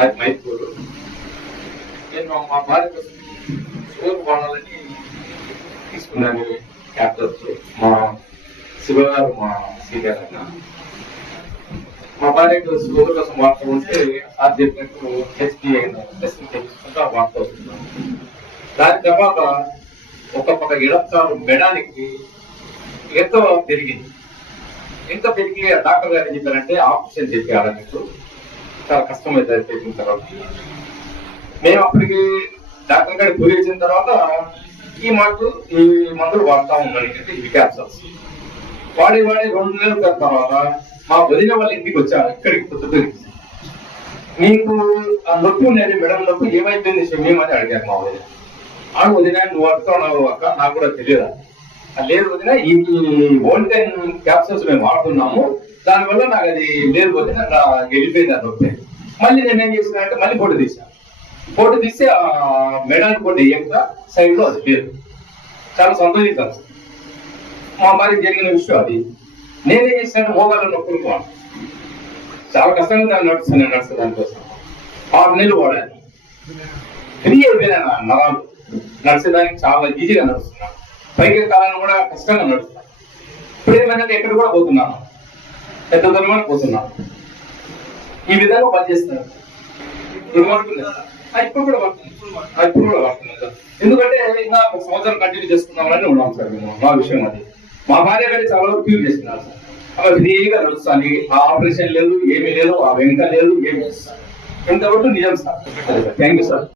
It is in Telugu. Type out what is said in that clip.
అది మైపూరు. నేను మా భార్య కోసం షుగర్ వాడాలని తీసుకున్నాను క్యాప్టర్స్. మా శివగారు మా సీనియర్ అయినా మా భార్యకు షుగర్ కోసం వాడుతూ ఉంటే సార్ చెప్పినట్టు హెచ్పి టెస్టింగ్ చేసుకుంటా వాడుతూ వస్తున్నాను. దాని తర్వాత ఒక పక్క ఎడతారు మెడానికి ఎంతో పెరిగింది. ఎంత పెరిగి డాక్టర్ గారు ఏం చెప్పారంటే ఆపరేషన్ చెప్పారన్నట్టు చాలా కష్టమైంది. పెట్టిన తర్వాత మేము అప్పటికి డాక్టర్ గారికి పోయి వచ్చిన తర్వాత ఈ మందులు వాడుతూ ఉన్నాను. ఇవి క్యాప్సల్స్ వాడి 2 నెలల తర్వాత మా వదిన వాళ్ళ ఇంటికి వచ్చాను. ఇక్కడికి పుత్తూరుకి. మీకు ఆ నొప్పి ఉండేది మెడల్ నొప్పి ఏమైపోయింది మేమని అడిగారు మా వదిన. వదిన నువ్వు అడుగుతున్నావు అక్క, నాకు కూడా తెలియదా? లేదు వదిన, ఈ ఓల్టైన్ క్యాప్సూల్స్ మేము వాడుతున్నాము, దానివల్ల నాకు అది లేదు వదిన, వెళ్ళిపోయింది ఆ నొప్పి. మళ్ళీ నేను ఏం చేసినా మళ్ళీ ఫోటో తీసాను. ఫోటో తీస్తే ఆ మెడల్ కొట్టి ఎక్కువ సైడ్ లో అది లేదు. చాలా సంతోషించాను. మా భార్య జరిగిన విషయం అది. నేనేం చేశాను, మోగాళ్ళ నొప్పులు చాలా కష్టంగా నడుస్తాను దానికోసం 6 నెలలు వాడాను. ఫ్రీ అయిపోయినా నరాలు నడిచేదానికి చాలా ఈజీగా నడుస్తున్నాను. పైకి కాలం కూడా కష్టంగా నడుస్తున్నాను. ఇప్పుడు ఏమైనా ఎక్కడ కూడా పోతున్నాను, పెద్ద దూరమైన పోతున్నాను. ఈ విధంగా పనిచేస్తున్నాను. ఇప్పుడు కూడా పడుతున్నాను. ఎందుకంటే ఇంకా 1 సంవత్సరం కంటిన్యూ చేసుకున్నామని ఉన్నాం సార్ మేము. మా విషయం అది. మా భార్య గారి చాలా వరకు క్యూర్ చేస్తున్నారు సార్. అలా ఫ్రీగా నడుస్తాను. ఆ ఆపరేషన్ లేదు, ఏమీ లేదు, ఆ వెంక లేదు, ఏమి లేదు సార్. ఇంతవరకు నిజం సార్. Thank you sir.